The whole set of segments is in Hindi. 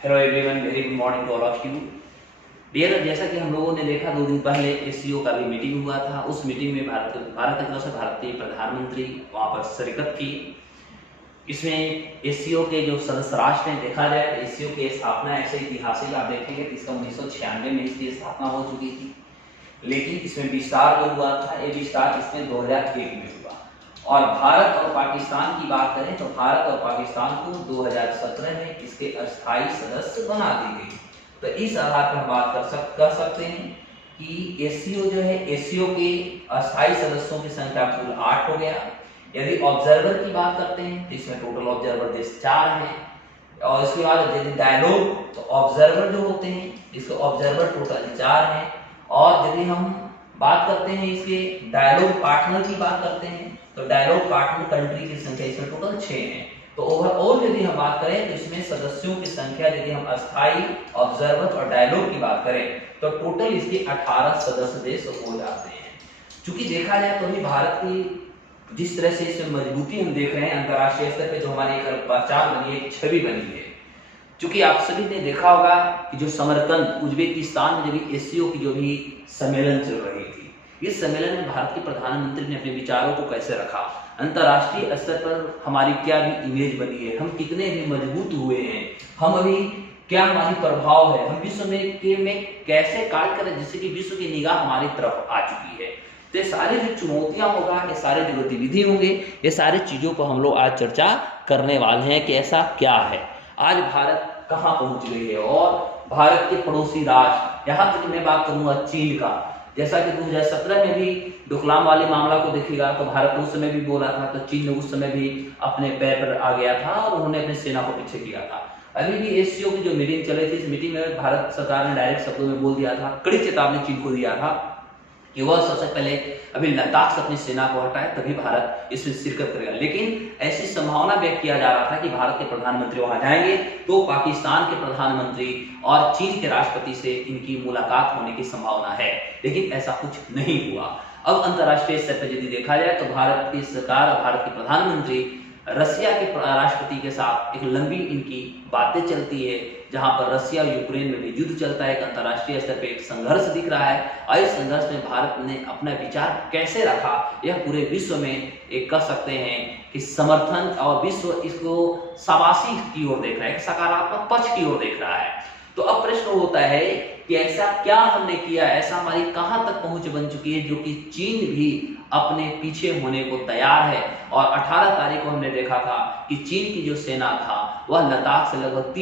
Hello everyone, very good morning to all of you dear. जैसा कि हम लोगों ने देखा 2 दिन पहले एससीओ का भी मीटिंग हुआ था। उस मीटिंग में भारत की तरफ से भारतीय प्रधानमंत्री वहाँ पर शिरकत की। इसमें एससीओ के जो सदस्य राष्ट्र हैं, देखा जाए तो एससीओ की स्थापना ऐसे ऐतिहासिक आप देखेंगे तो इसका 1996 में इसकी स्थापना हो चुकी थी, लेकिन इसमें विस्तार जो हुआ था ये विस्तार इसमें 2001 में हुआ। और भारत और पाकिस्तान की बात करें तो भारत और पाकिस्तान को 2017 में इसके अस्थायी सदस्य बना दी गई। तो इस आधार पर हम बात कर सकते हैं कि एससीओ जो है, एससीओ के अस्थायी सदस्यों की संख्या कुल 8 हो गया। यदि ऑब्जर्वर की बात करते हैं तो इसमें टोटल ऑब्जर्वर देश 4 हैं। और इसके बाद यदि डायलॉग तो ऑब्जर्वर जो होते हैं इसके ऑब्जर्वर टोटल 4 हैं। और यदि हम बात करते हैं इसके डायलॉग पार्टनर की बात करते हैं तो डायलॉग पार्टनर कंट्री की संख्या इसमें टोटल 6 है। तो ओवरऑल यदि हम बात करें तो इसमें सदस्यों की संख्या यदि हम अस्थायी, ऑब्जर्वर और डायलॉग की बात करें तो टोटल इसके 18 सदस्य देश हो जाते हैं। चूंकि देखा जाए तो अभी भारत की जिस तरह से इसमें मजबूती हम देख रहे हैं अंतर्राष्ट्रीय स्तर पे, जो हमारी एक पहचान बनी है, एक छवि बनी है। चूंकि आप सभी ने देखा होगा कि जो समरकंद उज्बेकिस्तान में जब एससीओ की जो भी सम्मेलन चल रही थी, इस सम्मेलन में भारत के प्रधानमंत्री ने अपने विचारों को कैसे रखा, अंतर्राष्ट्रीय स्तर पर हमारी क्या भी इमेज बनी है, हम कितने भी मजबूत हुए हैं, हम अभी क्या हमारी प्रभाव है, हम विश्व में कैसे कार्य करें जिससे कि विश्व की निगाह हमारी तरफ आ चुकी है। तो ये सारी जो चुनौतियां होगा, ये सारे जो गतिविधि होंगे, ये सारी चीजों को हम लोग आज चर्चा करने वाले हैं कि ऐसा क्या है, आज भारत कहाँ पहुंच गई है। और भारत के पड़ोसी राष्ट्र, यहाँ तक मैं बात करूंगा चीन का, जैसा कि 2017 में भी डोकलाम वाले मामला को देखिएगा तो भारत उस समय भी बोला था, तो चीन ने उस समय भी अपने पैर पर आ गया था और उन्होंने अपनी सेना को पीछे किया था। अभी भी एससीओ की जो मीटिंग चल रही थी, इस मीटिंग में भारत सरकार ने डायरेक्ट शब्दों में बोल दिया था, कड़ी चेतावनी चीन को दिया था कि वह सबसे पहले अभी लद्दाख से अपनी सेना को हटाए तभी भारत इसमें शिरकत करेगा। लेकिन ऐसी संभावना व्यक्त किया जा रहा था कि भारत के प्रधानमंत्री वहां जाएंगे तो पाकिस्तान के प्रधानमंत्री और चीन के राष्ट्रपति से इनकी मुलाकात होने की संभावना है, लेकिन ऐसा कुछ नहीं हुआ। अब अंतर्राष्ट्रीय स्तर पर यदि देखा जाए तो भारत की सरकार और भारत के प्रधानमंत्री रसिया के राष्ट्रपति के साथ एक लंबी इनकी बातें चलती है, जहां पर रसिया और यूक्रेन में भी युद्ध चलता है। एक अंतर्राष्ट्रीय स्तर पे एक संघर्ष दिख रहा है और इस संघर्ष में भारत ने अपना विचार कैसे रखा, यह पूरे विश्व में एक कह सकते हैं कि समर्थन, और विश्व इसको शाबाशी की ओर देख रहा है, सकारात्मक पक्ष की ओर देख रहा है। तो अब प्रश्न होता है कि ऐसा क्या हमने किया, ऐसा हमारी कहां तक पहुंच बन चुकी है जो कि चीन भी अपने पीछे होने को तैयार है। और 18 तारीख को हमने देखा था कि चीन की जो सेना था वह लद्दाख से लगभग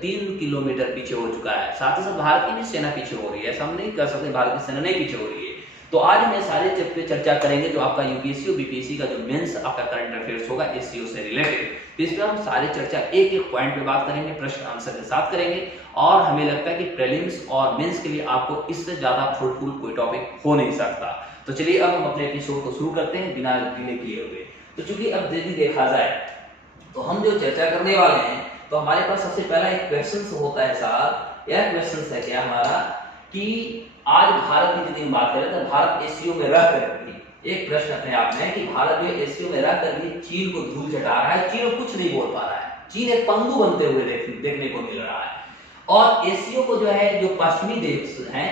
3 किलोमीटर पीछे हो चुका है। साथ ही साथ भारत की भी सेना पीछे हो रही है, ऐसा हम नहीं कर सकते भारत की सेना नहीं पीछे हो रही है। तो आज हम सारे चर्चा करेंगे जो आपका यूपीएससी और बीपीएससी का जो मेंस आपका करंट अफेयर्स होगा एससीओ से रिलेटेड, तो इस पर हम सारी चर्चा एक एक पॉइंट पे बात करेंगे, प्रश्न आंसर के साथ करेंगे। और हमें लगता है कि प्रीलिम्स और मेंस के लिए आपको इससे ज्यादा फ्रूटफुल कोई टॉपिक हो नहीं सकता। तो चलिए अब हम अपने एपिसोड को शुरू करते हैं बिना डिले किए हुए। तो चूंकि अब यदि देखा जाए तो हम जो चर्चा करने वाले हैं तो हमारे पास सबसे पहला एक क्वेश्चन होता है साहब, यह क्वेश्चन है क्या हमारा कि आज भारत की यदि बात करें तो भारत एससीओ में रह कर भी एक प्रश्न अपने आप में कि भारत जो एससीओ में रह कर भी चीन को धूल चटा रहा है, चीन कुछ नहीं बोल पा रहा है, चीन एक पंगु बनते हुए देखने को मिल रहा है। और एससीओ को जो है जो पश्चिमी देश हैं,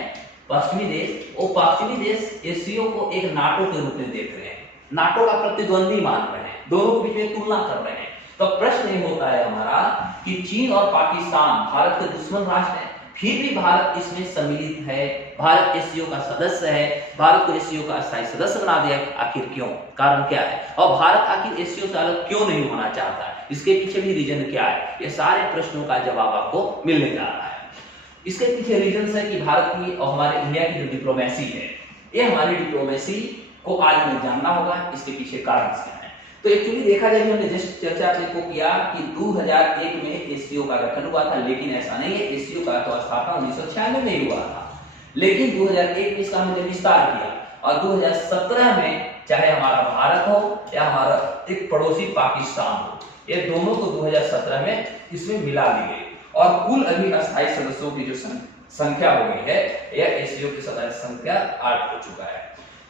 वो पश्चिमी देश एससीओ को एक नाटो के रूप में देख रहे हैं, नाटो का प्रतिद्वंदी मान रहे हैं, दोनों के बीच में तुलना कर रहे हैं। तो प्रश्न ये होता है हमारा कि चीन और पाकिस्तान भारत के दुश्मन राष्ट्र हैं, फिर भी भारत इसमें सम्मिलित है, भारत एससीओ का सदस्य है, भारत को एससीओ का अस्थायी सदस्य बना दिया, आखिर क्यों, कारण क्या है, और भारत आखिर एससीओ से अलग क्यों नहीं होना चाहता है, इसके पीछे भी रीजन क्या है, ये सारे प्रश्नों का जवाब आपको मिलने जा रहा है। इसके पीछे रीजन है कि भारत की और हमारे इंडिया की जो डिप्लोमेसी है, ये हमारी डिप्लोमेसी को आज हमें जानना होगा, इसके पीछे कारण क्या है। तो एक्चुअली देखा जाए हमने जस्ट चर्चा आपको किया कि 2001 में एससीओ का गठन हुआ था, लेकिन ऐसा नहीं है, एससीओ का तो स्थापना 1996 में हुआ था, लेकिन 2001 में इसका हमने विस्तार किया और 2017 में चाहे हमारा भारत हो या हमारा एक पड़ोसी पाकिस्तान हो, ये दोनों को 2017 में इसमें मिला ली गई और कुल अभी अस्थायी सदस्यों की जो संख्या हो गई है, यह एससीओ की सदस्य संख्या 8 हो चुका है।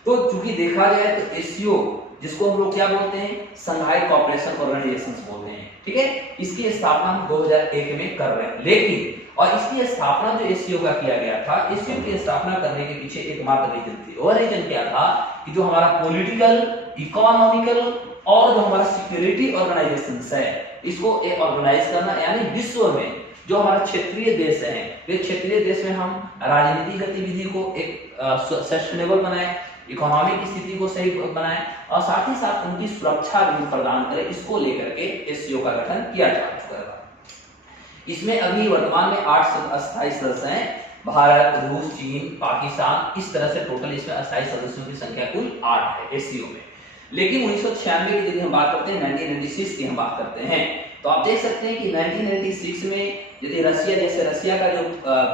तो चूंकि देखा जाए तो एससीओ जिसको हम लोग क्या बोलते हैं, संघाई कोऑपरेशन ऑर्गेनाइजेशन बोलते हैं, ठीक है। इसकी स्थापना हम 2001 में कर रहे हैं, लेकिन और इसकी स्थापना जो एससीओ का किया गया था, एससीओ की स्थापना करने के पीछे एक मात्र रीजन थी। और रीजन क्या था कि जो हमारा पॉलिटिकल, इकोनॉमिकल और जो हमारा सिक्योरिटी ऑर्गेनाइजेशन है, इसको एक ऑर्गेनाइज करना, यानी विश्व में जो हमारा क्षेत्रीय देश है, ये क्षेत्रीय देश में हम राजनीतिक गतिविधि को एक सस्टेनेबल बनाए, इकोनॉमिक स्थिति को सही बनाए और साथ ही साथ उनकी सुरक्षा भी प्रदान करें, इसको लेकर के एससीओ का गठन किया जा चुका है। इसमें अभी वर्तमान में 8 अस्थायी सदस्य हैं, भारत, रूस, चीन, पाकिस्तान, इस तरह से टोटल इसमें अस्थायी सदस्यों की संख्या कुल 8 है एससीओ में। लेकिन 1996 की यदि हम बात करते हैं, 1996 की हम बात करते हैं, तो आप देख सकते हैं कि 1996 में यदि रसिया का जो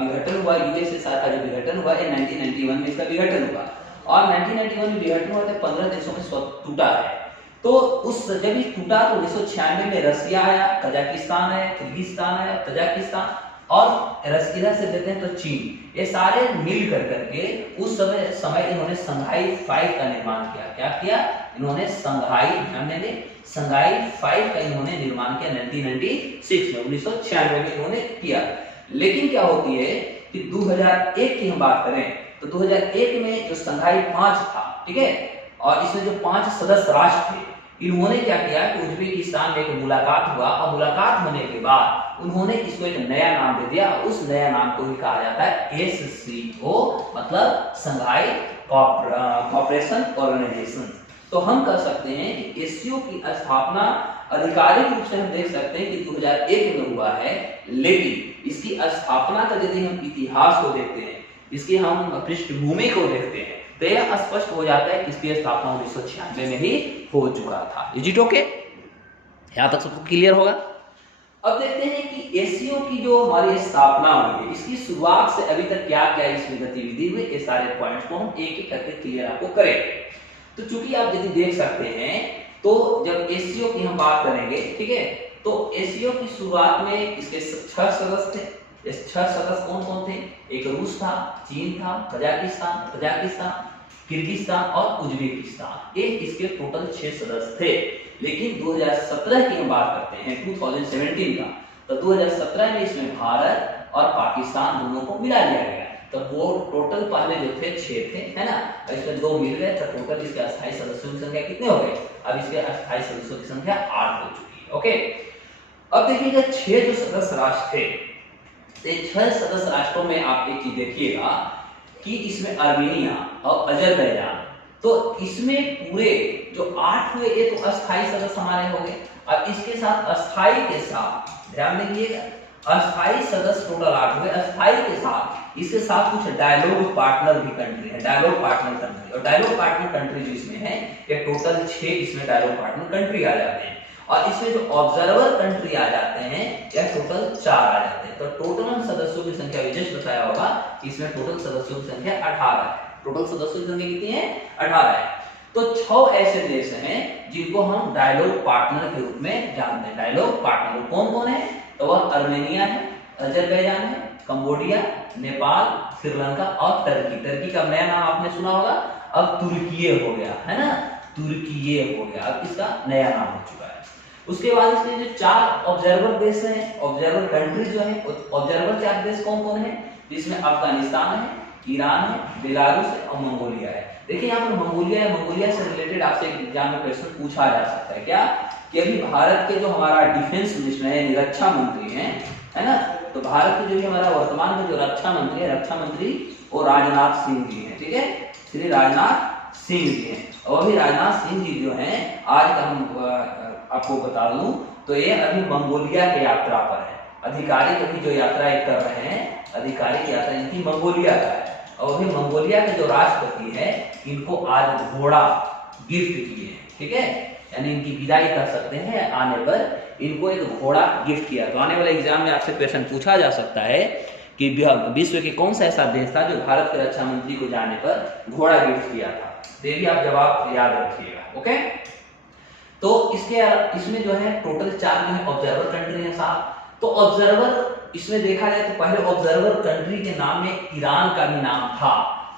विघटन हुआ, यूएसएसआर का जो विघटन हुआ, 1991 में इसका विघटन हुआ और 1991 में विघटन हुआ तो 15 देशों में टूटा है। तो उस जब ये टूटा तो 1996 में रसिया आया, कजाकिस्तान आया, किर्गिस्तान आया, तजाकिस्तान और इधर से देते हैं तो चीन, ये सारे मिल करके उस समय इन्होंने संघाई 5 का निर्माण किया। क्या किया इन्होंने? संघाई 5 का इन्होंने निर्माण किया 1996 में, 1996 में इन्होंने किया। लेकिन क्या होती है कि 2001 की हम बात करें तो 2001 में जो संघाई 5 था, ठीक है, और इसमें जो 5 सदस्य राष्ट्र थे, इन्होंने क्या किया कि उज्बेकिस्तान में एक मुलाकात हुआ और मुलाकात होने के बाद उन्होंने इसको एक नया नाम दे दिया। उस नया नाम को ही कहा जाता है एससीओ, मतलब संघाई कोऑपरेशन ऑर्गेनाइजेशन। तो हम कह सकते हैं कि एससीओ की स्थापना आधिकारिक रूप से हम देख सकते हैं कि 2001 में हुआ है, लेकिन इसकी स्थापना का यदि हम इतिहास को देखते हैं, इसकी हम पृष्ठभूमि को देखते हैं, तो यह स्पष्ट हो जाता है कि इसकी स्थापना 1996 में ही हो चुका था। Is it okay? यहां तक सबको क्लियर होगा? अब देखते हैं कि एससीओ की जो हमारी स्थापना हुई है, इसकी शुरुआत से अभी तक क्या क्या इसमें गतिविधि हुई, ये सारे पॉइंट्स को हम एक एक करके क्लियर आपको करेंगे। तो चूंकि आप यदि देख सकते हैं तो जब एससीओ की हम बात करेंगे, ठीक है, तो एससीओ की शुरुआत में इसके 6 सदस्य थे। ये 6 सदस्य कौन कौन थे? एक रूस था, चीन था, तजाकिस्तान, किर्गिस्तान और उज्बेकिस्तान, ये इसके टोटल 6 सदस्य थे। लेकिन 2017 की हम बात करते हैं, 2017 का, तो 2017 में इसमें भारत और पाकिस्तान दोनों को मिला लिया गया। तो वो टोटल पहले जो थे 6 थे, है ना, और इसमें 2 मिल गए, तो टोटल इसके अस्थायी सदस्यों की संख्या कितने हो गए? अब इसके अस्थायी सदस्यों की संख्या 8 हो चुकी है। ओके, अब देखिएगा 6 जो सदस्य राष्ट्र थे, 6 सदस्य राष्ट्रों में आप एक चीज देखिएगा कि इसमें आर्मेनिया और अजरबैजान, तो इसमें पूरे जो 8 हुए, ये तो अस्थायी सदस्य हमारे हो गए। अब इसके साथ अस्थायी के साथ ध्यान देंगे, अस्थायी सदस्य टोटल 8 हुए, अस्थायी के साथ इसके साथ कुछ डायलॉग पार्टनर भी कंट्री है, डायलॉग पार्टनर कंट्री, और डायलॉग पार्टनर कंट्री जो इसमें है, ये टोटल 6 इसमें डायलॉग पार्टनर कंट्री आ जाते हैं। और इसमें जो ऑब्जर्वर कंट्री आ जाते हैं, या टोटल 4 आ जाते हैं। तो टोटल हम सदस्यों की संख्या विशेष बताया होगा, इसमें टोटल सदस्यों की संख्या 18 है। टोटल सदस्यों की संख्या कितनी है? 18 है। तो 6 ऐसे देश हैं जिनको हम डायलॉग पार्टनर के रूप में जानते हैं। डायलॉग पार्टनर कौन कौन है? तो वह आर्मेनिया है, अजरबैजान है, कंबोडिया, नेपाल, श्रीलंका और टर्की। टर्की का नया नाम आपने सुना होगा, अब तुर्की हो गया, है ना, तुर्की हो गया, अब इसका नया नाम हो चुका है। उसके बाद इसमें जो 4 ऑब्जर्वर देश हैं, ऑब्जर्वर कंट्री जो है, ऑब्जर्वर 4 देश कौन कौन है? जिसमें अफगानिस्तान है, ईरान है, बेलारूस है और मंगोलिया है। देखिए यहाँ पर मंगोलिया है, मंगोलिया से रिलेटेड आपसे एग्जाम में क्वेश्चन पूछा जा सकता है क्या, कि अभी भारत के जो हमारा डिफेंस मिनिस्टर है, रक्षा मंत्री हैं, है ना, तो भारत के जो हमारा वर्तमान में जो रक्षा मंत्री है, रक्षा मंत्री वो राजनाथ सिंह जी हैं, ठीक है, श्री राजनाथ सिंह जी हैं। और अभी राजनाथ सिंह जी जो हैं, आज का हम आपको बता दूं तो ये अभी मंगोलिया के यात्रा पर है। आधिकारिक अभी जो यात्रा कर रहे हैं, आधिकारिक यात्रा इनकी मंगोलिया का है। और अभी मंगोलिया के जो राष्ट्रपति है, इनको आज घोड़ा गिफ्ट किए हैं, ठीक है, यानी इनकी विदाई कर सकते हैं, आने पर इनको एक घोड़ा गिफ्ट किया। तो आने वाले एग्जाम में आपसे क्वेश्चन पूछा जा सकता है कि विश्व के कौन सा ऐसा देश था जो भारत के रक्षा मंत्री को जाने पर घोड़ा गिफ्ट किया था? तो ये भी आप जवाब याद रखिएगा। ओके, तो इसमें जो है टोटल 4 जो है ऑब्जर्वर कंट्री है साहब। तो ऑब्जर्वर इसमें देखा जाए तो पहले ऑब्जर्वर कंट्री के नाम में ईरान का भी नाम था,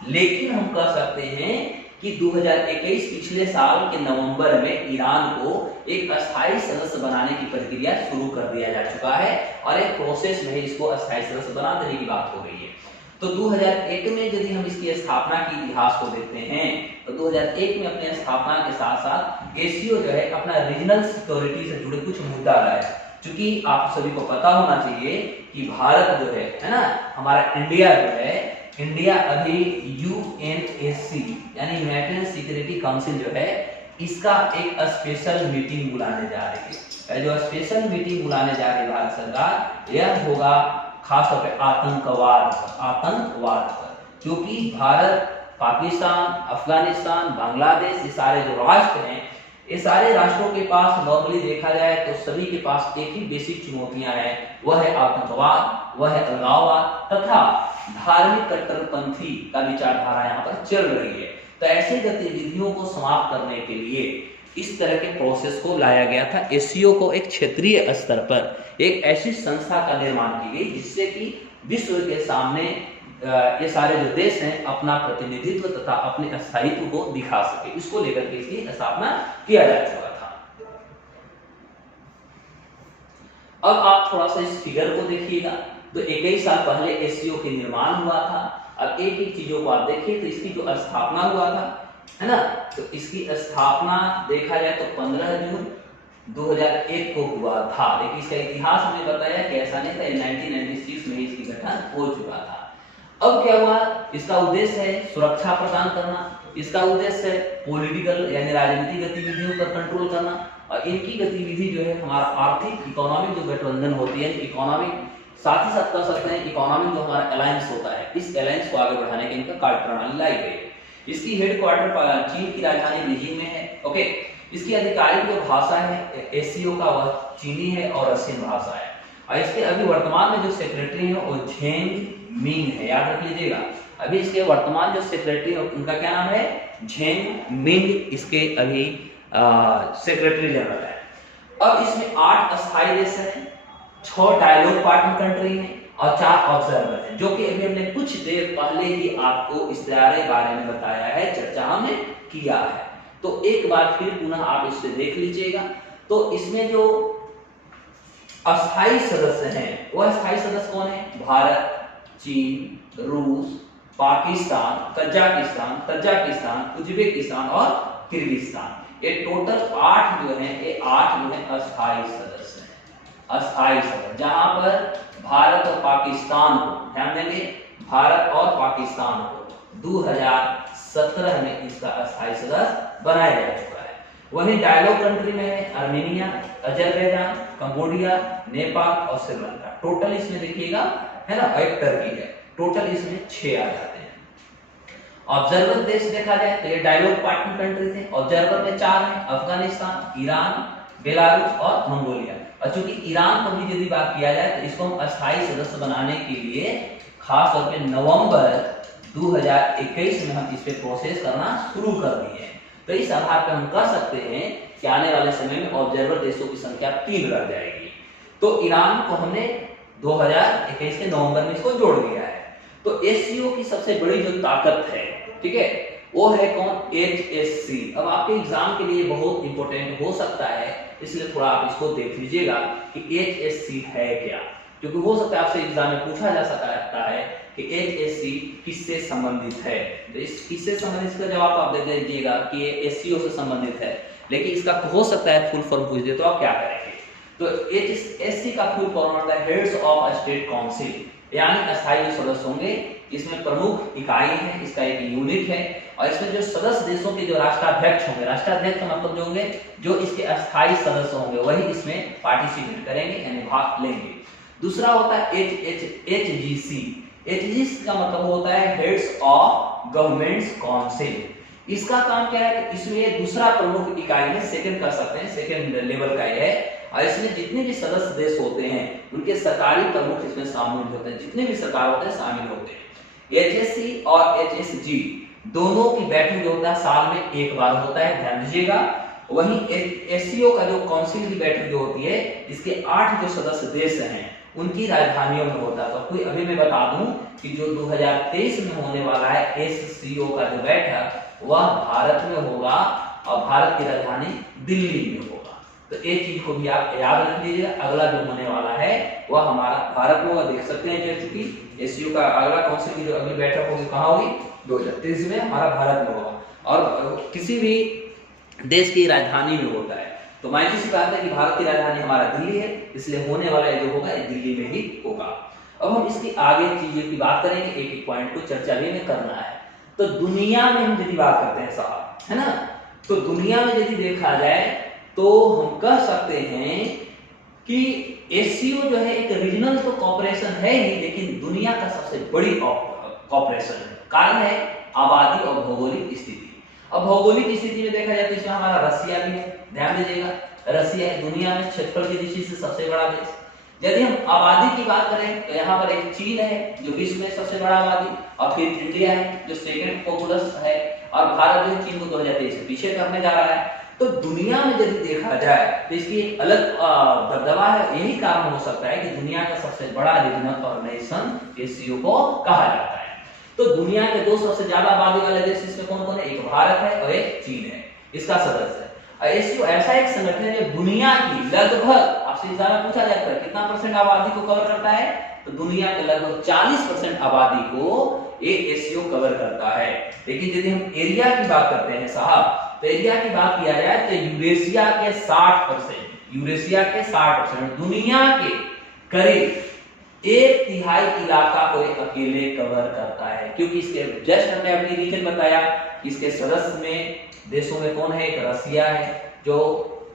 लेकिन हम कह सकते हैं कि 2021 पिछले साल के नवंबर में ईरान को एक अस्थायी सदस्य बनाने की प्रक्रिया शुरू कर दिया जा चुका है और एक प्रोसेस में इसको अस्थायी सदस्य बना देने की बात हो रही है। तो 2001 में यदि हम इसकी स्थापना के इतिहास को देखते हैं तो 2001 में अपने स्थापना के साथ साथ एसीओ जो है अपना रीजनल सिक्योरिटी से जुड़े कुछ मुद्दा लाया। क्योंकि आप सभी को पता होना चाहिए कि भारत जो है ना, हमारा इंडिया जो है, इंडिया अभी यूएनएससी यानी यूनाइटेड सिक्योरिटी काउंसिल जो है इसका एक स्पेशल मीटिंग बुलाने जा रही है। जो स्पेशल मीटिंग बुलाने जा रही है भारत सरकार, यह होगा खास तौर पे आतंकवाद पर, क्योंकि भारत, पाकिस्तान, अफगानिस्तान, बांग्लादेश, ये सारे जो राष्ट्र हैं, ये सारे राष्ट्रों के पास नॉर्मली देखा जाए तो सभी के पास एक ही बेसिक चुनौतियां हैं, वह है आतंकवाद, वह है अलगाववाद तथा धार्मिक कट्टरपंथी का विचारधारा यहाँ पर चल रही है। तो ऐसी गतिविधियों को समाप्त करने के लिए इस तरह के प्रोसेस को लाया गया था। एसीओ को एक क्षेत्रीय स्तर पर एक ऐसी संस्था का निर्माण की गई जिससे कि विश्व के सामने ये सारे जो देश हैं अपना प्रतिनिधित्व तथा अपने स्थायित्व को दिखा सके। इसको लेकर के इसकी स्थापना किया जा चुका था। अब आप थोड़ा सा इस फिगर को देखिएगा तो 21 साल पहले एसीओ के निर्माण हुआ था। अब एक एक चीजों को आप देखिए तो इसकी जो स्थापना हुआ था, है ना, तो इसकी स्थापना देखा जाए तो 15 जून 2001 को हुआ था। लेकिन इसका इतिहास हमें बताया कि ऐसा नहीं था, 1996 में इसकी गठन हो चुका था। अब क्या हुआ, इसका उद्देश्य है सुरक्षा प्रदान करना, इसका उद्देश्य है पॉलिटिकल यानी राजनीतिक गतिविधियों पर कंट्रोल करना, और इनकी गतिविधि जो है हमारा आर्थिक इकोनॉमिक जो गठबंधन होती है, इकोनॉमिक साथ ही साथ कर सकते हैं इकोनॉमिक जो हमारा अलायंस होता है, इस अलायंस को आगे बढ़ाने के इनका कार्य प्रणाली लाई गई है। इसकी हेडक्वार्टर चीन की राजधानी बीजिंग में है। ओके, इसकी आधिकारिक जो भाषा है एसीओ का वह चीनी है और रशियन भाषा है। और इसके अभी वर्तमान में जो सेक्रेटरी है वो झेंग मिंग है, याद रख लीजिएगा। अभी इसके वर्तमान जो सेक्रेटरी है उनका क्या नाम है, झेंग मिंग, इसके अभी सेक्रेटरी जनरल है। अब इसमें 8 अस्थायी देश हैं, 6 डायलॉग पार्टनर कंट्री हैं और 4 ऑब्जर्वर हैं, जो कि अभी हमने कुछ देर पहले ही आपको इस दायरे बारे में बताया है, चर्चा हमने किया है। तो एक बार फिर पुनः आप इसे देख लीजिएगा। तो इसमें जो अस्थायी सदस्य हैं वह अस्थायी सदस्य कौन है, भारत, चीन, रूस, पाकिस्तान, तजाकिस्तान, उज्बेकिस्तान और किर्गिस्तान। ये टोटल 8 जो हैं, ये 8 जो हैं अस्थायी सदस्य हैं। अस्थायी सदस्य जहां पर भारत और पाकिस्तान को, ध्यान देंगे, भारत और पाकिस्तान को 2017 में इसका अस्थायी सदस्य बनाया जा चुका है। वहीं डायलॉग कंट्री में है आर्मेनिया, अजरबैजान, कंबोडिया, नेपाल और श्रीलंका। टोटल इसमें देखिएगा, है ना, एक टर्की है। टोटल इसमें 6 आ जाते हैं। ऑब्जर्वर देश देखा जाए तो ये डायलॉग पार्टनर कंट्री थे। ऑब्जर्वर में 4 हैं, अफगानिस्तान, ईरान, बेलारूस और मंगोलिया। और चूंकि ईरान को भी यदि बात किया जाए तो इसको हम अस्थायी सदस्य बनाने के लिए खास तौर पे नवंबर 2021 में हम इस पे प्रोसेस करना शुरू कर दिए हैं। तो इस आधार पर हम कह सकते हैं कि आने वाले समय में ऑब्जर्वर देशों की संख्या 3 रह जाएगी। तो ईरान को हमने 2021 के नवंबर में इसको जोड़ दिया है। तो एसीओ की सबसे बड़ी जो ताकत है, ठीक है, वो है कौन, HSC। अब आपके एग्जाम के लिए बहुत इंपॉर्टेंट हो सकता है, इसलिए थोड़ा आप इसको देख लीजिएगा कि HSC है क्या, क्योंकि हो सकता है आपसे एग्जाम में पूछा जा सकता है कि HSC किससे संबंधित है। तो इस किससे संबंधित का जवाब आप दे दीजिएगा कि ये एससीओ से संबंधित है, लेकिन इसका हो सकता है फुल फॉर्म पूछ दे तो आप क्या करेंगे। तो HSC का फुल फॉर्म होता है हेड्स ऑफ स्टेट काउंसिल, यानी अस्थायी जो सदस्य होंगे, इसमें प्रमुख इकाई है, इसका एक यूनिट है। और इसमें जो सदस्य देशों के जो राष्ट्राध्यक्ष होंगे, राष्ट्राध्यक्ष का मतलब जो होंगे जो इसके अस्थायी सदस्य होंगे वही इसमें पार्टिसिपेट करेंगे यानी भाग लेंगे। दूसरा होता है HGC। HGC का मतलब होता है हेड्स ऑफ गवर्नमेंट्स काउंसिल। इसका काम क्या है कि इसमें दूसरा प्रमुख इकाई है, सेकंड कर सकते हैं, सेकंड लेवल का ये है। और इसमें जितने भी सदस्य देश होते हैं उनके सरकारी प्रमुख इसमें शामिल होते हैं, जितने भी सरकार होते हैं शामिल होते हैं। HSC और HSG दोनों की बैठक जो होता है साल में एक बार होता है, ध्यान दीजिएगा। वहीं एससीओ का जो काउंसिल की बैठक जो होती है, इसके 8 जो सदस्य देश हैं उनकी राजधानियों में होता है। तो कोई अभी मैं बता दूं कि जो 2023 में होने वाला है एससीओ का जो बैठक, वह भारत में होगा और भारत की राजधानी दिल्ली में होगा। तो एक चीज को भी आप याद रख लीजिएगा। अगला जो होने वाला है वह हमारा भारत में होगा। देख सकते हैं जैसे कि एससीओ का अगला काउंसिल की जो अगली बैठक होगी कहाँ होगी, 2023 में हमारा भारत में होगा और किसी भी देश की राजधानी में होता है। तो मायने सी बात है कि भारत की राजधानी हमारा दिल्ली है, इसलिए होने वाला जो होगा दिल्ली में ही होगा। अब हम इसकी आगे चीजें की बात करेंगे, एक एक पॉइंट को चर्चा भी हमें करना है। तो दुनिया में हम यदि बात करते हैं साहब, है ना, तो दुनिया में यदि देखा जाए तो हम कह सकते हैं कि एससीओ जो है एक रीजनल तो कॉर्पोरेशन है ही, लेकिन दुनिया का सबसे बड़ी कॉर्पोरेशन है। कारण है आबादी और भौगोलिक स्थिति। अब भौगोलिक स्थिति में देखा जाए तो इसमें हमारा रसिया भी है, ध्यान दीजिएगा, रसिया है दुनिया में क्षेत्रफल की दृष्टि से सबसे बड़ा देश। यदि हम आबादी की बात करें तो यहाँ पर एक चीन है जो विश्व में सबसे बड़ा आबादी, और फिर इंडिया है जो सेकंड पॉपुलस है, और भारत जो चीन को 2023 से पीछे करने जा रहा है। तो दुनिया में यदि देखा जाए तो इसकी एक अलग दबदबा है। यही कारण हो सकता है कि दुनिया का सबसे बड़ा रीजनल ऑर्गेनाइजेशन एससीओ को कहा जाता है। तो दुनिया के दो सबसे ज्यादा आबादी वाले देश इसमें कौन कौन है, एक भारत है और एक चीन है, इसका सदस्य है। एससीओ ऐसा एक संगठन है जो दुनिया की लगभग, आपसे इस बारे में पूछा जाता है कितना परसेंट आबादी को कवर करता है, तो दुनिया के लगभग 40% आबादी को ये एससीओ कवर करता है। लेकिन यदि हम एरिया की बात करते हैं साहब, तो एरिया की बात किया जाए तो यूरेशिया के 60%, यूरेशिया के 60%, दुनिया के करीब 1/3 इलाका को अकेले कवर करता है। क्योंकि इसके जस्ट हमने अपनी रीजन बताया, इसके सदस्य में देशों में कौन है, एक रसिया है जो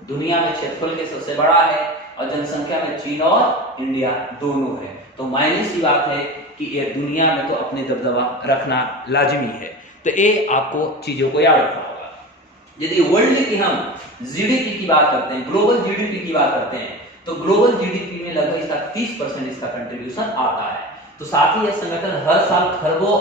दुनिया में क्षेत्रफल के सबसे बड़ा है, और जनसंख्या में चीन और इंडिया दोनों है। तो मायने सी बात है कि ये दुनिया में तो अपने दबदबा रखना लाजमी है। तो ये आपको चीजों को याद रखना होगा। यदि वर्ल्ड की हम जीडीपी की बात करते हैं, ग्लोबल जीडीपी की बात करते हैं, तो ग्लोबल जीडीपी में लगभग इसका 30% इसका कंट्रीब्यूशन आता है। तो साथ ही यह संगठन हर साल खरबों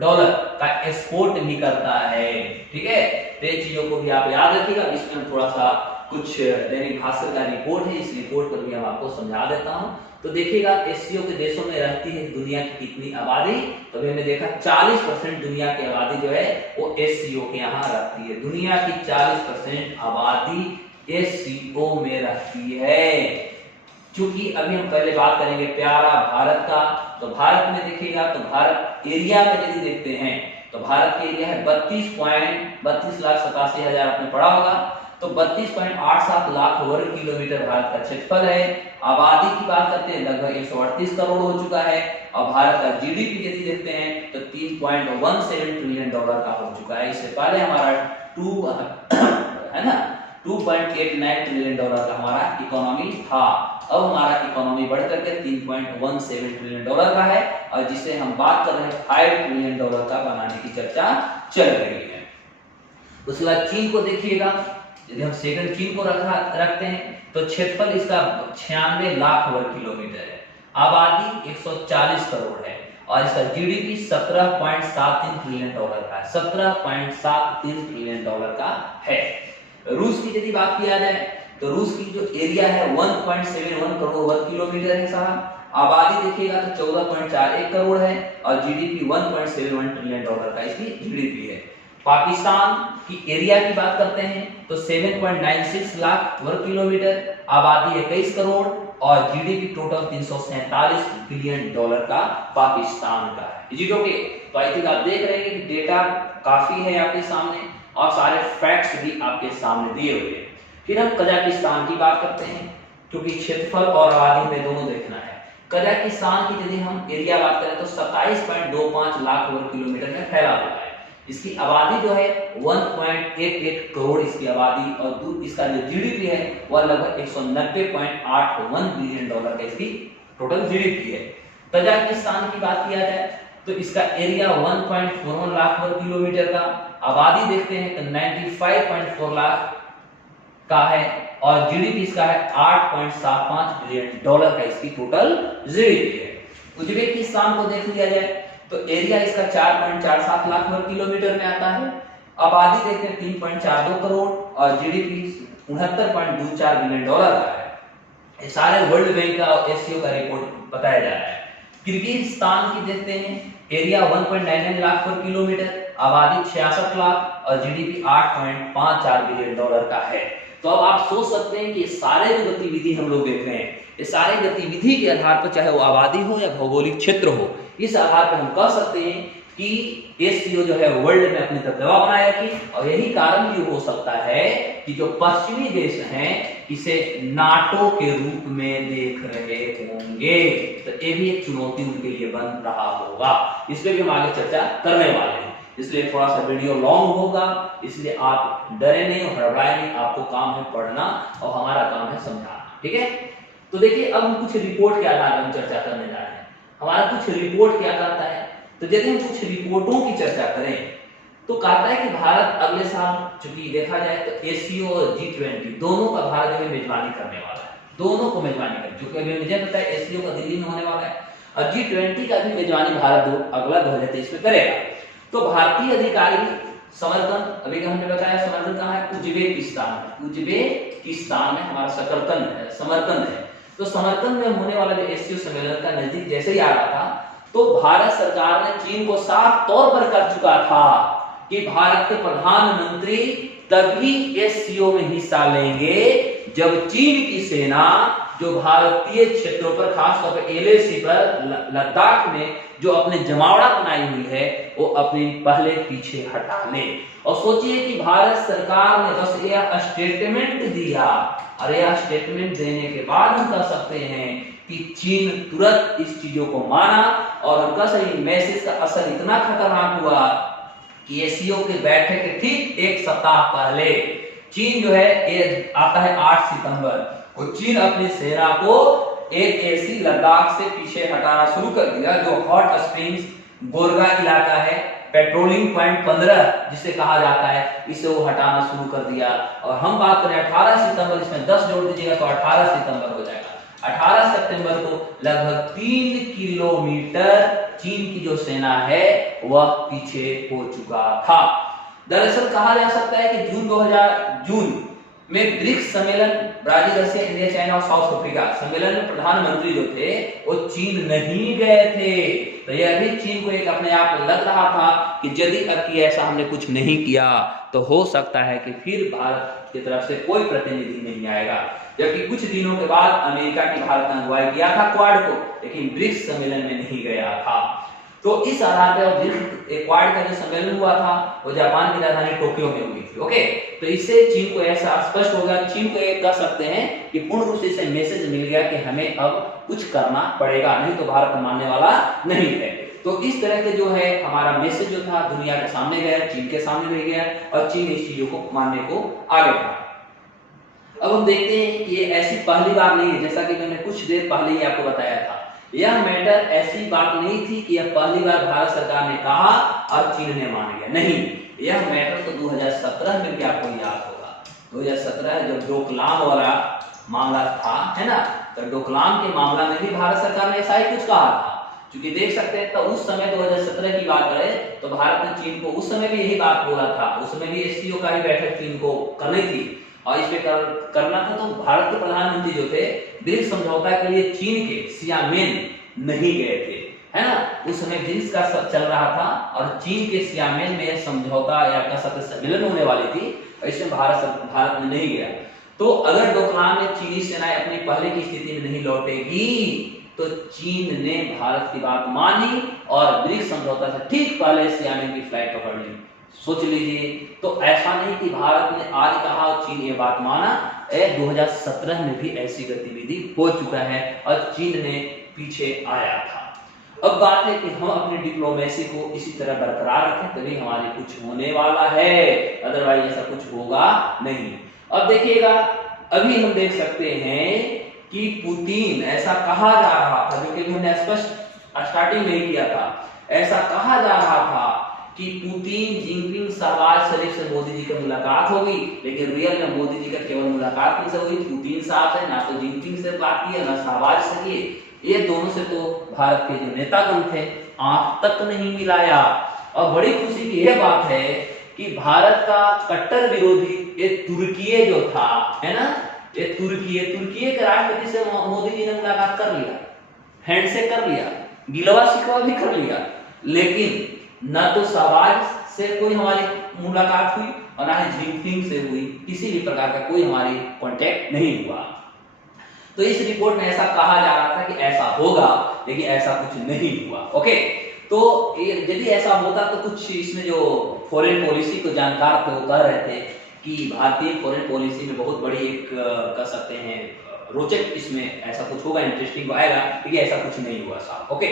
डॉलर का एक्सपोर्ट भी करता है, ठीक है। तो ये चीजों को भी आप याद रखिएगा। इसमें थोड़ा सा कुछ दैनिक भास्कर का रिपोर्ट है, इस रिपोर्ट पर भी हम आपको समझा देता हूं। तो देखिएगा एससीओ के देशों में रहती है दुनिया की कितनी आबादी, तो अभी हमने देखा 40% दुनिया की आबादी जो है वो एससीओ के यहाँ रहती है। दुनिया की 40% आबादी एससीओ में रहती है। क्योंकि अभी हम पहले बात करेंगे प्यारा भारत का, तो भारत में देखिएगा तो भारत एरिया में यदि देखते हैं तो भारत के एरिया है 32,87,000 आपने पढ़ा होगा। तो 32.87 लाख वर्ग किलोमीटर भारत का क्षेत्रफल है। आबादी की बात करते हैं लगभग 138 करोड़ हो चुका है, और भारत का जीडीपी यदि देखते हैं तो $3.17 ट्रिलियन का हो चुका है। इससे पहले हमारा 2.89 ट्रिलियन का हमारा इकोनॉमी था। अब हमारा इकोनॉमी बढ़ करके 3.17 ट्रिलियन का है, और जिसे हम बात कर रहे हैं 5 ट्रिलियन का बनाने की चर्चा चल रही है। उसके बाद चीन को देखिएगा, यदि हम सेकंड चीन को रखते हैं तो क्षेत्रफल इसका 96 लाख वर्ग किलोमीटर है, आबादी 140 करोड़ है, और इसका जीडीपी 17.73 ट्रिलियन का है, 17.73 ट्रिलियन का है। रूस की यदि बात किया जाए तो रूस की जो एरिया है 1.71 करोड़ वर्ग किलोमीटर है साहब। आबादी देखिएगा तो 14.41 करोड़ है, और जीडीपी 1.71 ट्रिलियन का इसकी जीडीपी है। पाकिस्तान की एरिया की बात करते हैं तो 7.96 लाख वर्ग किलोमीटर, आबादी 21 करोड़, और जीडीपी टोटल 347 बिलियन डॉलर का पाकिस्तान का है। जी ओके, तो आई थिंक आप देख रहे हैं कि डेटा काफी है आपके सामने, और सारे फैक्ट्स भी आपके सामने दिए हुए हैं। फिर हम कजाकिस्तान की बात करते हैं, क्योंकि क्षेत्रफल और आबादी में दोनों देखना है। कजाकिस्तान की यदि हम एरिया बात करें तो 27.25 लाख वर्ग किलोमीटर में फैला हुआ है। इसकी आबादी जो है 1.88 करोड़ इसकी आबादी, और इसका जो जीडीपी है वह लगभग 190.81 बिलियन डॉलर का इसकी टोटल जीडीपी है। तजाकिस्तान की बात किया जाए तो इसका एरिया 1.41 लाख वर्ग किलोमीटर का, आबादी देखते हैं तो 95.4 लाख का है, और जीडीपी इसका है 8.75 बिलियन डॉलर का इसकी टोटल जीडीपी है। उज्बेकिस्तान को देख लिया जाए तो एरिया इसका 4.47 लाख वर्ग किलोमीटर में आता है, आबादी देखते हैं 3.42 करोड़, और जीडीपी 69.24 बिलियन डॉलर का है। ये सारे वर्ल्ड बैंक का और एससीओ का रिपोर्ट बताया जा रहा है। किर्गिस्तान की देखते हैं एरिया 1.99 लाख वर्ग किलोमीटर, आबादी 66 लाख और जीडीपी 8.54 बिलियन डॉलर का है। तो अब आप सोच सकते हैं कि सारे जो गतिविधि हम लोग देख रहे हैं, ये सारे गतिविधि के आधार पर, चाहे वो आबादी हो या भौगोलिक क्षेत्र हो, इस आधार पर हम कह सकते हैं कि एससीओ जो है वर्ल्ड में अपनी दबदबा बनाए रखी। और यही कारण भी हो सकता है कि जो पश्चिमी देश हैं इसे नाटो के रूप में देख रहे होंगे। तो ये भी एक चुनौती उनके लिए बन रहा होगा। इस पे भी हम आगे चर्चा करने वाले हैं, इसलिए थोड़ा सा वीडियो लॉन्ग होगा, इसलिए आप डरे नहीं और हड़बड़ाए नहीं। आपको काम है पढ़ना और हमारा काम है समझाना, ठीक है। तो देखिए अब हम कुछ रिपोर्ट के आधार पर हम चर्चा करने जा रहे हैं। हमारा कुछ रिपोर्ट क्या कहता है, तो यदि हम कुछ रिपोर्टों की चर्चा करें तो कहता है कि भारत अगले साल, चूंकि देखा जाए तो एससीओ और G20 दोनों का भारत जो है मेजबानी करने वाला है, दोनों को मेजबानी कर, जो कि अभी मुझे पता है एससीओ का दिल्ली में होने वाला है और G20 का भी मेजबानी भारत अगला 2023 में करेगा। तो भारतीय अधिकारी समरकंद, अभी हमने बताया समरकंद कहाँ है, उज्बेकिस्तान में, उज्बेकिस्तान में हमारा सकरकंद है, समरकंद है। तो समरकंद में होने वाला जो एससीओ सम्मेलन का नजदीक जैसे ही आ रहा था, तो भारत सरकार ने चीन को साफ तौर पर कर चुका था कि भारत के प्रधानमंत्री तभी एससीओ में हिस्सा लेंगे जब चीन की सेना जो भारतीय क्षेत्रों पर, खासतौर पर एलएसी पर, लद्दाख में जो अपने जमावड़ा बनाई हुई है, वो अपने पहले पीछे हटा ले। और सोचिए कि भारत सरकार ने बस यह स्टेटमेंट दिया, और यह स्टेटमेंट देने के बाद हम कह सकते हैं कि चीन तुरंत इस चीजों को माना। और हम कह सकते हैं मैसेज का असर इतना खतरनाक हुआ कि एससीओ के बैठक के ठीक एक सप्ताह पहले चीन जो है ये आता है 8 सितंबर को, चीन अपनी सेना को एक ऐसी लद्दाख से पीछे हटाना शुरू कर दिया जो हॉट स्प्रिंग्स गोरगा इलाका है, पेट्रोलिंग पॉइंट 15 जिसे कहा जाता है, इसे वो हटाना शुरू कर दिया। और हम बात करें 18 सितंबर, इसमें 10 जोड़ दीजिएगा तो 18 सितंबर हो जाएगा। 18 सितंबर को लगभग 3 किलोमीटर चीन की जो सेना है वह पीछे हो चुका था। दरअसल कहा जा सकता है कि जून में ब्रिक्स सम्मेलन, ब्राजील, रशिया, इंडिया, चाइना और साउथ अफ्रीका सम्मेलन में प्रधानमंत्री जो थे वो चीन नहीं गए थे। तो यह भी चीन को एक अपने आप में लग रहा था कि यदि अब की ऐसा हमने कुछ नहीं किया तो हो सकता है कि फिर भारत की तरफ से कोई प्रतिनिधि नहीं आएगा। जबकि कुछ दिनों के बाद अमेरिका की भारत ने अगुवाई किया था क्वाड को, लेकिन ब्रिक्स सम्मेलन में नहीं गया था। तो इस आधार पर क्वाड का जो सम्मेलन हुआ था वो जापान की राजधानी टोक्यो में हुई थी। ओके, तो इससे चीन को ऐसा स्पष्ट हो गया, चीन को एक कह सकते हैं कि पूर्ण रूप से इसे मैसेज मिल गया कि हमें अब कुछ करना पड़ेगा, नहीं तो भारत मानने वाला नहीं है। तो इस तरह के जो है हमारा मैसेज जो था दुनिया के सामने गया, चीन के सामने भी गया और चीन इस चीजों को मानने को आगे बढ़ा। अब हम देखते हैं कि ये ऐसी पहली बार नहीं है, जैसा कि मैंने कुछ देर पहले ही आपको बताया था, यह मैटर ऐसी बात नहीं थी कि यह पहली बार भारत सरकार ने कहा और चीन ने मान लिया, नहीं। यह मैटर तो 2017 में भी आपको याद होगा, 2017 जब डोकलाम वाला मामला था, है ना, तो डोकलाम के मामला में भी भारत सरकार ने ऐसा ही कुछ कहा था। क्योंकि देख सकते हैं तो उस समय 2017 की बात करें तो भारत ने चीन को उस समय भी यही बात बोला था, उस समय भी एससीओ का ही बैठक चीन को करनी थी और इस पे करना था। तो भारत के प्रधानमंत्री जो थे ब्रिक्स समझौता के लिए चीन के सियामेन नहीं गए थे, है ना, उस समय ब्रिक्स का सब चल रहा था और चीन के सियामेन में समझौता या का सम्मेलन होने वाली थी, इसमें भारत में नहीं गया। तो अगर डोकलाम में चीनी सेनाएं अपनी पहले की स्थिति में नहीं लौटेगी तो चीन ने भारत की बात मानी और ब्रिक्स समझौता से ठीक पहले सियामेन की फ्लाइट पकड़ ली। सोच लीजिए, तो ऐसा नहीं कि भारत ने आज कहा और चीन ये बात माना, 2017 में भी ऐसी गतिविधि हो चुका है और चीन ने पीछे आया था। अब बात है कि हम अपनी डिप्लोमेसी को इसी तरह बरकरार रखें तभी हमारे कुछ होने वाला है, अदरवाइज ऐसा कुछ होगा नहीं। अब देखिएगा, अभी हम देख सकते हैं कि पुतिन, ऐसा कहा जा रहा था, जो कि हमने स्पष्ट स्टार्टिंग में ही किया था, ऐसा कहा जा रहा था कि पुतिन जिनपिंग शहबाज शरीफ से मोदी जी की मुलाकात होगी, लेकिन रियल में मोदी जी का केवल मुलाकात किनसे हुई, पुतिन साहब से, ना तो जिनपिंग से बात की ना शहबाज से की। ये दोनों से तो भारत के जो नेतागण थे आंख तक नहीं मिलाया। और बड़ी खुशी की यह बात है कि भारत का कट्टर विरोधी ये तुर्की जो था, है ना, ये तुर्की के राष्ट्रपति से मोदी जी ने मुलाकात कर लिया, हैंडशेक कर लिया, गिलवा शिकवा भी कर लिया, लेकिन न तो शहबाज से कोई हमारी मुलाकात हुई और ना ही जिनपिंग से हुई, किसी भी प्रकार का कोई हमारी कांटेक्ट नहीं हुआ। तो इस रिपोर्ट में ऐसा कहा जा रहा था कि ऐसा होगा, लेकिन ऐसा कुछ नहीं हुआ। ओके, तो यदि ऐसा होता तो कुछ इसमें जो फॉरेन पॉलिसी को जानकार थे वो कह रहे थे कि भारतीय फॉरेन पॉलिसी में बहुत बड़ी एक कह सकते हैं रोचक इसमें ऐसा कुछ होगा, इंटरेस्टिंग आएगा, लेकिन ऐसा कुछ नहीं हुआ साहब। ओके,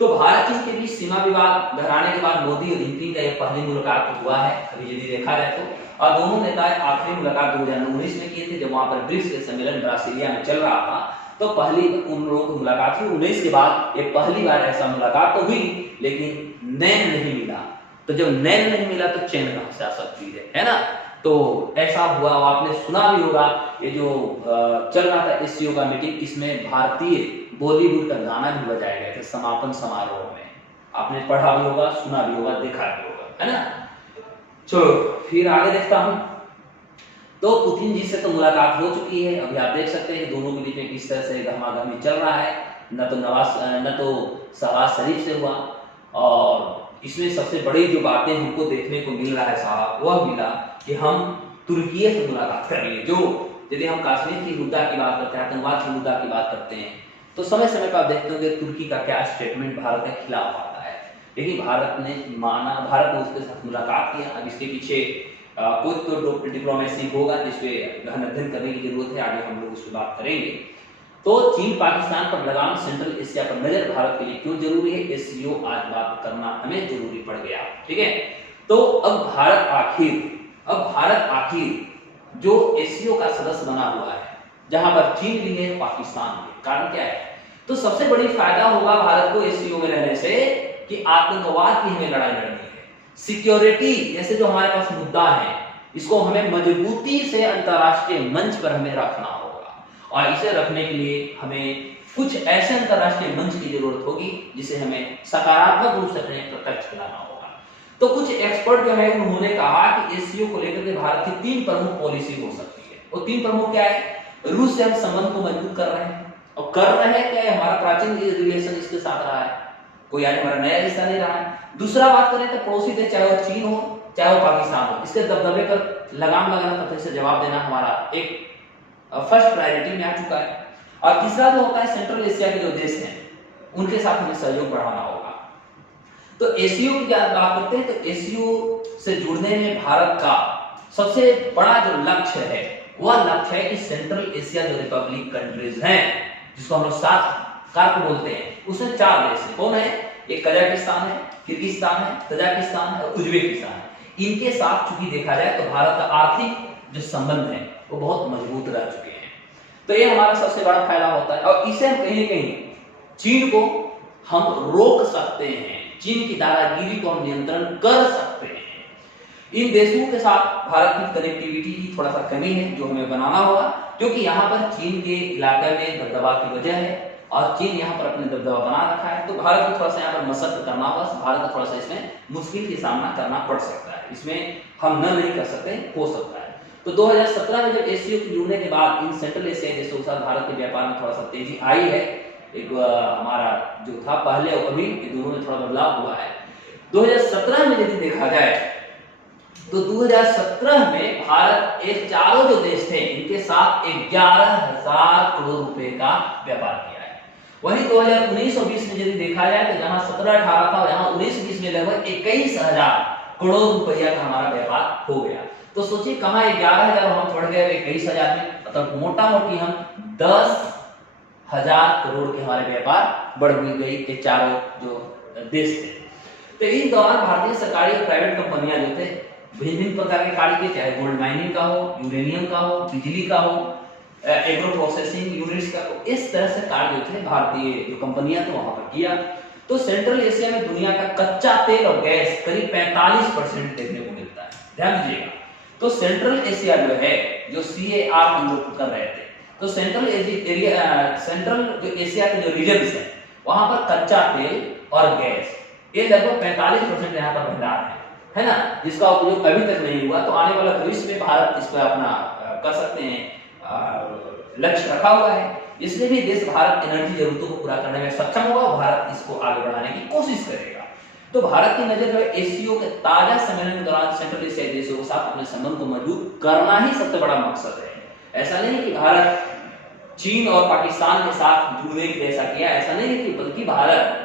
तो भारत चीन के बीच सीमा विवाद गहराने के बाद मोदी और जिनपिंग का यह पहली मुलाकात हुआ है अभी यदि देखा जाए तो, और दोनों नेता आखिरी मुलाकात 2019 में किए थे जब वहां पर ब्रिक्स के सम्मेलन ब्रासीलिया में चल रहा था, तो पहली उन लोगों की मुलाकात हुई 19 के बाद। ये पहली बार ऐसा मुलाकात तो हुई, लेकिन नैन नहीं मिला। तो जब नैन नहीं मिला तो चैन कहां से आ सकती है ना। तो ऐसा हुआ, आपने सुना भी होगा ये जो चल रहा था एससीओ का मीटिंग, इसमें भारतीय बॉलीवुड का गाना भी बजाया गया था समापन समारोह में। आपने पढ़ा भी होगा, सुना भी होगा, देखा भी होगा, है ना। चलो फिर आगे देखता हूं। तो पुतिन जी से तो मुलाकात हो चुकी है, अभी आप देख सकते हैं कि दोनों के बीच में किस तरह से गहमागहमी चल रहा है। न तो शहबाज शरीफ से हुआ, और इसमें सबसे बड़ी जो बातें हमको देखने को मिल रहा है साहब, वह मिला कि हम तुर्की से मुलाकात कर लिए। जो यदि हम कश्मीर की मुद्दा की बात करते हैं, आतंकवाद की मुद्दा की बात करते हैं, तो समय समय पर आप देखते हो कि तुर्की का क्या स्टेटमेंट भारत के खिलाफ आता है, लेकिन भारत ने माना, भारत ने उसके साथ मुलाकात किया। अब इसके पीछे कुछ तो डिप्लोमेसी होगा जिसपे गहन अध्ययन करने की जरूरत है, आगे हम लोग इस पर बात करेंगे। तो चीन पाकिस्तान पर लगाम, सेंट्रल एशिया पर नजर भारत के लिए क्यों जरूरी है, एससीओ आज बात करना हमें जरूरी पड़ गया। ठीक है, तो अब भारत आखिर जो एससीओ का सदस्य बना हुआ है, जहां पर चीन भी है, पाकिस्तान भी, कारण क्या है? तो सबसे बड़ी फायदा होगा भारत को एससीओ में रहने से कि आतंकवाद की हमें लड़ाई लड़नी है, सिक्योरिटी जैसे जो हमारे पास मुद्दा है, इसको हमें मजबूती से अंतरराष्ट्रीय मंच पर हमें रखना होगा, और इसे रखने के लिए हमें कुछ ऐसे अंतरराष्ट्रीय मंच की जरूरत होगी जिसे हमें सकारात्मक रूप से अपने प्रत्यक्ष बनाना होगा। तो कुछ एक्सपर्ट जो है उन्होंने कहा कि एससीओ को लेकर के भारत की 3 प्रमुख पॉलिसी हो सकती है। वो 3 प्रमुख क्या है? रूस से हम संबंध को मजबूत कर रहे हैं, और कर रहे हैं क्या, हमारा प्राचीन रिलेशन इसके साथ रहा है, कोई आज हमारा नया रिश्ता नहीं रहा है। दूसरा बात करें तो पड़ोसी देश, चाहे वो चीन हो चाहे वो पाकिस्तान हो, इसके दबदबे पर लगाम लगाना, तथ्य से जवाब देना हमारा एक फर्स्ट प्रायोरिटी में आ चुका है। और तीसरा जो होता है सेंट्रल एशिया के जो देश हैं उनके साथ हमें सहयोग बढ़ाना होगा। तो एससीओ की बात करते हैं, तो एससीओ से जुड़ने में भारत का सबसे बड़ा जो लक्ष्य है वह लक्ष्य है कि सेंट्रल एशिया जो रिपब्लिक कंट्रीज हैं, जिसको हम लोग 7 कारक बोलते हैं, उसमें 4 देश हैं। कौन है? एक कजाकिस्तान है, किर्गिस्तान है, तजाकिस्तान है और उज्बेकिस्तान है। इनके साथ चूंकि देखा जाए तो भारत का आर्थिक जो संबंध है वो बहुत मजबूत रह चुके हैं। तो ये हमारा सबसे बड़ा फायदा होता है, और इसे हम कहीं ना कहीं चीन को हम रोक सकते हैं, चीन की दादागिरी को हम नियंत्रण कर सकते हैं। इन देशों के साथ भारत की कनेक्टिविटी की थोड़ा सा कमी है जो हमें बनाना होगा, क्योंकि यहाँ पर चीन के इलाके में दबदबा की वजह है, और चीन यहाँ पर अपने दबदबा बना रखा है। तो भारत को थोड़ा सा यहाँ पर मशक्कत करना होगा, भारत को थोड़ा सा इसमें मुश्किल का सामना करना पड़ सकता है, इसमें हम न नहीं कर सकते, हो सकता है। तो 2017 में जब एससीओ के जुड़ने के बाद इन सेंट्रल एशिया देशों के साथ भारत के व्यापार में थोड़ा सा तेजी आई है। एक हमारा जो था पहले और अभी दोनों में थोड़ा बदलाव हुआ है। 2017 में यदि देखा जाए तो 2017 में भारत एक चारों जो देश थे इनके साथ 11,000 करोड़ रुपए का व्यापार किया है। वहीं 2019 और 20 में यदि देखा जाए तो जहां 17-18 था, यहाँ 19-20 में लगभग 21,000 करोड़ रुपया का हमारा व्यापार हो गया। तो सोचिए कहां 11,000 हम बढ़ गए 21,000 में, मतलब मोटा मोटी हम 10,000 करोड़ के हमारे व्यापार बढ़ गई के चारों जो देश थे। तो इस दौरान भारतीय सरकारी और प्राइवेट कंपनियां जो थे भिन्न प्रकार के कार्य किए, चाहे गोल्ड माइनिंग का हो, यूरेनियम का हो, बिजली का हो, एग्रो प्रोसेसिंग यूनिट्स का, इस तरह से कार्य जो थे भारतीय जो कंपनियां थे वहां पर किया। तो सेंट्रल एशिया में दुनिया का कच्चा तेल और गैस करीब 45% देखने को मिलता है, ध्यान दीजिएगा। तो सेंट्रल एशिया जो है, जो CAR हम लोग कर रहे थे, तो सेंट्रल जो एशिया के जो रीजन्स है वहां पर कच्चा तेल और गैस ये लगभग 45% यहाँ पर भंडार है ना, जिसका उपयोग अभी तक नहीं हुआ। तो आने वाला भविष्य में भारत इस पर अपना कर सकते हैं लक्ष्य रखा हुआ है, इसलिए भी देश भारत एनर्जी जरूरतों को पूरा करने में सक्षम होगा और भारत इसको आगे बढ़ाने की कोशिश करेगा। तो भारत की नजर जो है एससीओ के ताजा सम्मेलन के दौरान सेंट्रल एशियाई देशों के साथ अपने संबंध को मजबूत करना ही सबसे बड़ा मकसद है। ऐसा नहीं कि भारत चीन और पाकिस्तान के साथ जुड़ने के ऐसा किया, ऐसा नहीं है कि बल्कि भारत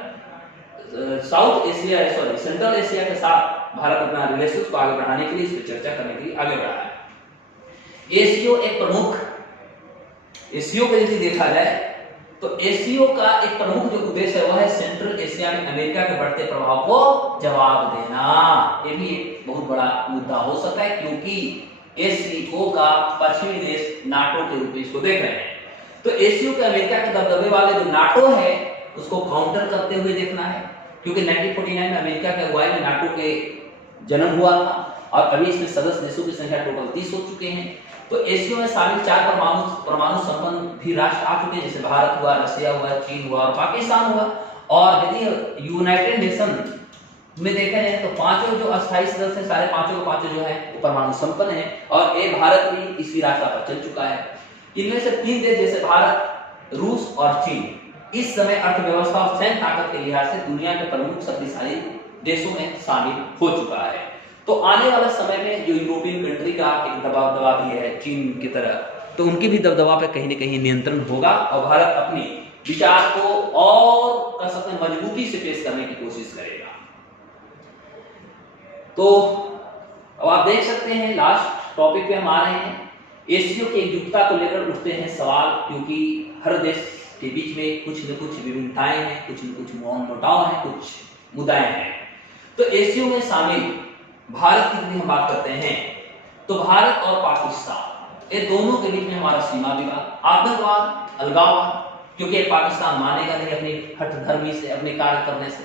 सेंट्रल एशिया के साथ भारत अपना रिलेशंस को आगे बढ़ाने के लिए, इस पर चर्चा करने के लिए आगे बढ़ा है। एससीओ एक प्रमुख, एससीओ को यदि देखा जाए तो एससीओ का एक प्रमुख जो उद्देश्य है वह है सेंट्रल एशिया में अमेरिका के बढ़ते प्रभाव को जवाब देना। ये भी एक बहुत बड़ा मुद्दा हो सकता है, क्योंकि एससीओ का पश्चिमी देश नाटो के रूप में इसको देख रहे हैं। तो एससीओ के अमेरिका के दबदबे वाले जो नाटो है उसको काउंटर करते हुए देखना है, क्योंकि 1949 में अमेरिका के अगुवाई में नाटो के जन्म हुआ था और अभी इसमें सदस्य देशों की संख्या टोटल 30 हो चुके हैं। तो एससीओ में शामिल 4 परमाणु संपन्न भी राष्ट्र आ चुके हैं, जैसे भारत हुआ, रशिया हुआ, चीन हुआ और पाकिस्तान हुआ। और यदि यूनाइटेड नेशन में देखा जाए तो पांचों जो अस्थायी सदस्य हैं, सारे पांचों के पांचों जो है वो परमाणु संपन्न है और एक भारत भी इसी रास्ता पर चल चुका है। इनमें से 3 देश जैसे भारत, रूस और चीन इस समय अर्थव्यवस्था और सैन्य ताकत के लिहाज से दुनिया के प्रमुख शक्तिशाली देशों में शामिल हो चुका है। तो आने वाला समय में जो यूरोपियन कंट्री का एक दबदबा भी है चीन की तरह, तो उनकी भी दबदबा पे कहीं न कहीं नियंत्रण होगा और भारत अपनी विचार को और कर सकते हैं मजबूती से पेश करने की कोशिश करेगा। तो अब आप देख सकते हैं लास्ट टॉपिक पे हम आ रहे हैं। एससीओ की एकजुटता को लेकर उठते हैं सवाल, क्योंकि हर देश के बीच में कुछ न कुछ विभिन्नताएं हैं, कुछ न कुछ मोटाव है, कुछ मुद्दाएं हैं। तो एससीओ में शामिल भारत की यदि हम बात करते हैं तो भारत और पाकिस्तान ये दोनों के बीच में हमारा सीमा विवाद, आतंकवाद, अलगाववाद, क्योंकि पाकिस्तान मानेगा नहीं अपनी हठधर्मी से, अपने कार्य करने से।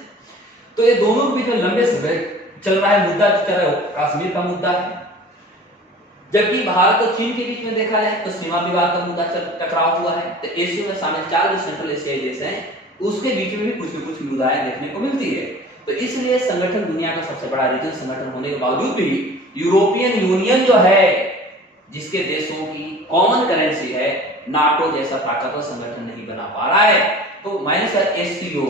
तो ये दोनों के बीच में लंबे समय चल रहा है मुद्दा, जिस तरह कश्मीर का मुद्दा है। जबकि भारत और चीन के बीच में देखा जाए तो सीमा विवाद का मुद्दा टकराव हुआ है। तो एशिया में शामिल 4 जो सेंट्रल एशियाई देश हैं उसके बीच में भी कुछ न कुछ मुद्दाएं देखने को मिलती है। तो इसलिए संगठन दुनिया का सबसे बड़ा रीजनल संगठन होने के बावजूद भी यूरोपियन यूनियन जो है, जिसके देशों की कॉमन करेंसी है, नाटो जैसा ताकतवर संगठन नहीं बना पा रहा है। तो माइनस एससीओ,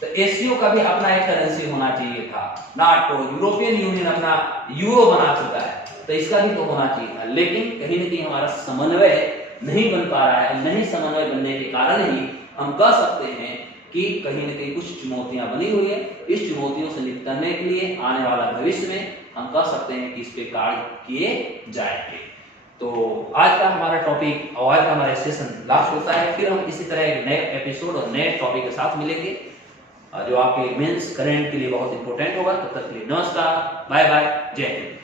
तो एससीओ का भी अपना एक करेंसी होना चाहिए था। नाटो, यूरोपियन यूनियन अपना यूरो बना चुका है, तो इसका भी तो होना चाहिए था। लेकिन कहीं न कहीं हमारा समन्वय नहीं बन पा रहा है। नहीं समन्वय बनने के कारण ही हम कह सकते हैं कि कहीं न कहीं कुछ चुनौतियां बनी हुई है। इस चुनौतियों से निपटने के लिए आने वाला भविष्य में हम कह सकते हैं कि इस पे कार्य किए जाएंगे। तो आज का हमारा टॉपिक और आज का हमारा सेशन लास्ट होता है। फिर हम इसी तरह एक नए एपिसोड और नए टॉपिक के साथ मिलेंगे जो आपके मेंस करंट के लिए बहुत इंपॉर्टेंट होगा। तब तक के लिए नमस्कार, बाय बाय, जय हिंद।